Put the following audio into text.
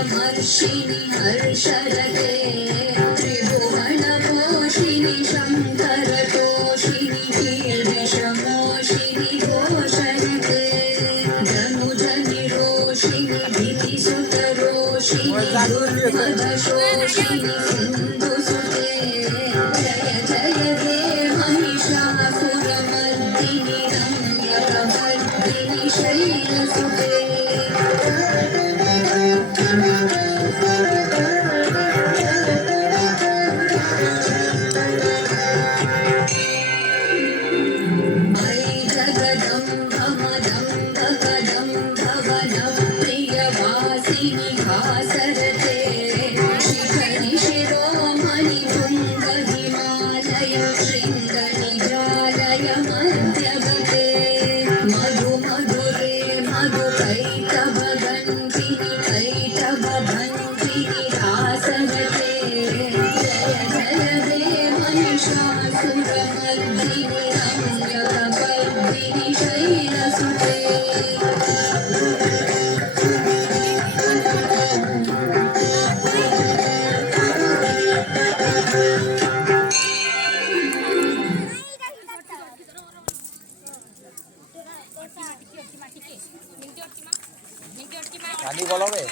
हर्षमर्षिणि हर्षरते त्रिभुवनपोषिणि शङ्करतोषिणि कीर्तिशमोषिणि घोषरते धनुजनिरोषिणि धितिसुतरोषिणि दुर्मदशोषिणि सिन्धुसुते जय जय हे महिषासुरमर्दिनि रम्यकपर्दिनि शैलसुते मयि जगदम्बमदम्बकदम्भवनप्रियवासिनि भासरते शिखरि शिरोमणि तुङ्गहिमालय शृङ्गनिजालय मध्यगते मधु मधुरे मधुकैटभगन्धिनि कैटभभञ्जिनि रासरते जय जय हे महिषासुरमर्दिनि रम्यकपर्दिनि शैलसुते গাড়ি বলবে